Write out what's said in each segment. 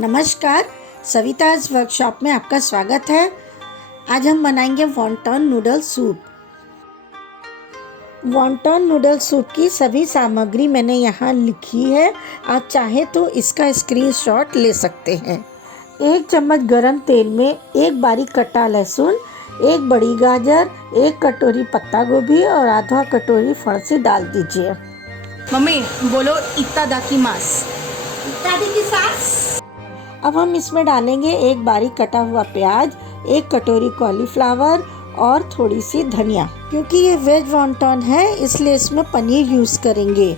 नमस्कार, सविताज वर्कशॉप में आपका स्वागत है। आज हम बनाएंगे wonton noodle soup. Wonton noodle soup की सभी सामग्री मैंने यहाँ लिखी है, आप चाहे तो इसका स्क्रीनशॉट ले सकते हैं। 1 चम्मच गरम तेल में 1 बारीक कटा लहसुन, 1 बड़ी गाजर, 1 कटोरी पत्ता गोभी और आधा कटोरी फणसी डाल दीजिए। मम्मी बोलो इत्तादाकीमास। अब हम इसमें डालेंगे 1 बारीक कटा हुआ प्याज, 1 कटोरी कॉलीफ्लावर और थोड़ी सी धनिया। क्योंकि ये वेज वॉन्टन है इसलिए इसमें पनीर यूज़ करेंगे।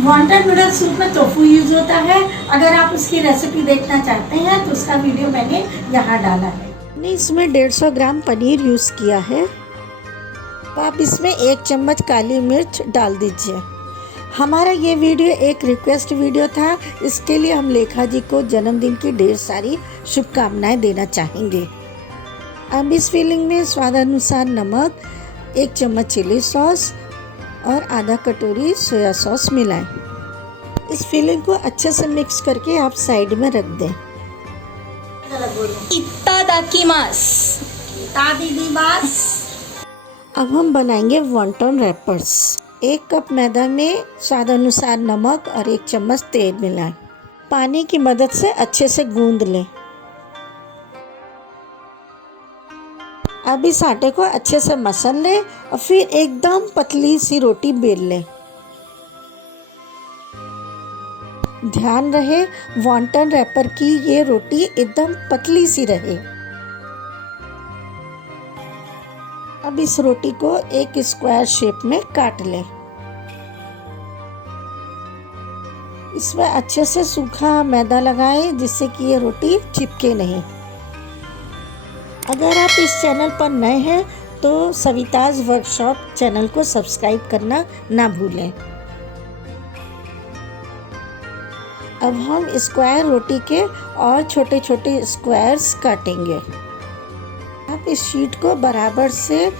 वॉन्टन नूडल सूप में टोफू यूज़ होता है। अगर आप उसकी रेसिपी देखना चाहते हैं तो उसका वीडियो मैंने यहाँ डाला है। मैंने इसमें 150 ग्राम पनीर यूज़ किया है। आप इसमें 1 चम्मच काली मिर्च डाल दीजिए। हमारा ये वीडियो एक रिक्वेस्ट वीडियो था, इसके लिए हम लेखा जी को जन्मदिन की ढेर सारी शुभकामनाएं देना चाहेंगे। अब इस फिलिंग में स्वादानुसार नमक, 1 चम्मच चिली सॉस और आधा कटोरी सोया सॉस मिलाएं। इस फिलिंग को अच्छे से मिक्स करके आप साइड में रख दें। इत्तादाकीमास। अब हम बनाएंगे वॉन्टन रैपर्स। 1 कप मैदा में स्वादानुसार नमक और 1 चम्मच तेल मिलाएं। पानी की मदद से अच्छे से गूंद लें। अब इस आटे को अच्छे से मसल लें और फिर एकदम पतली सी रोटी बेल लें। ध्यान रहे वॉन्टन रैपर की ये रोटी एकदम पतली सी रहे। अब इस रोटी को एक स्क्वायर शेप में काट लें। इसमें अच्छे से सूखा मैदा लगाएं जिससे कि ये रोटी चिपके नहीं। अगर आप इस चैनल पर नए हैं तो सविताज वर्कशॉप चैनल को सब्सक्राइब करना ना भूलें। अब हम स्क्वायर रोटी के और छोटे छोटे स्क्वायर्स काटेंगे। आप इस शीट को बराबर से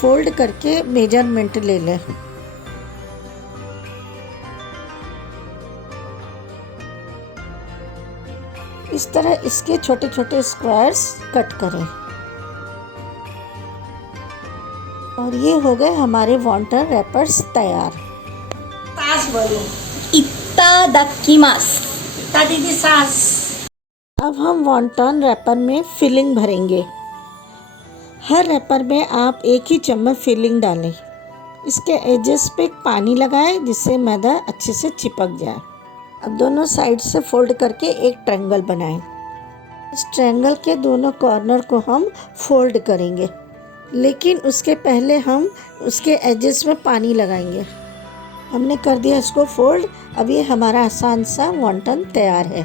फोल्ड करके मेजरमेंट ले लें। इस तरह इसके छोटे छोटे स्क्वायर्स कट करें। और ये हो गए हमारे वॉन्टन रैपर्स तैयार। इत्तादाकीमास। अब हम वॉन्टन रैपर में फिलिंग भरेंगे। हर रैपर में आप 1 ही चम्मच फिलिंग डालें। इसके एजेस पे पानी लगाएं जिससे मैदा अच्छे से चिपक जाए। अब दोनों साइड से फोल्ड करके एक ट्रायंगल बनाएं। इस ट्रायंगल के दोनों कॉर्नर को हम फोल्ड करेंगे, लेकिन उसके पहले हम उसके एजेस में पानी लगाएंगे। हमने कर दिया इसको फोल्ड। अब ये हमारा आसान सा वॉन्टन तैयार है।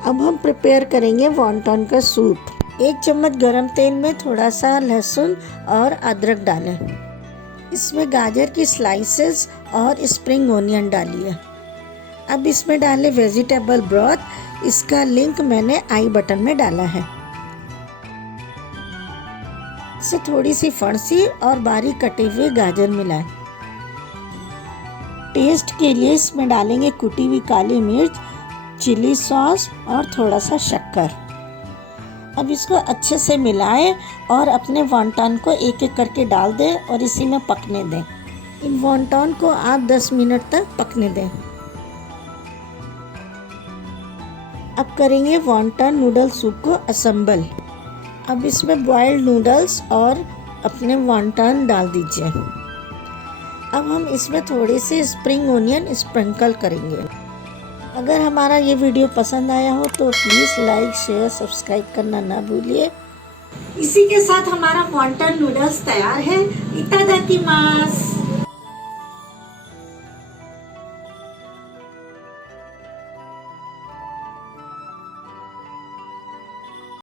अब हम प्रिपेयर करेंगे वॉन्टन का सूप। 1 चम्मच गरम तेल में थोड़ा सा लहसुन और अदरक डालें। इसमें गाजर की स्लाइसेस और स्प्रिंग ओनियन डालिए। अब इसमें डालें वेजिटेबल ब्रॉथ। इसका लिंक मैंने आई बटन में डाला है। इससे थोड़ी सी फणसी और बारीक कटे हुए गाजर मिलाएं। टेस्ट के लिए इसमें डालेंगे कुटी हुई काली मिर्च, चिली सॉस और थोड़ा सा शक्कर। अब इसको अच्छे से मिलाएं और अपने वॉन्टन को एक एक करके डाल दें और इसी में पकने दें। इन वॉन्टन को आप 10 मिनट तक पकने दें। अब करेंगे वॉन्टन नूडल सूप को असेंबल। अब इसमें बॉइल्ड नूडल्स और अपने वॉन्टन डाल दीजिए। अब हम इसमें थोड़ी सी स्प्रिंग ओनियन स्प्रिंकल करेंगे। अगर हमारा ये वीडियो पसंद आया हो तो प्लीज़ लाइक, शेयर, सब्सक्राइब करना ना भूलिए। इसी के साथ हमारा वॉन्टन नूडल्स तैयार है। इत्तादाकीमास।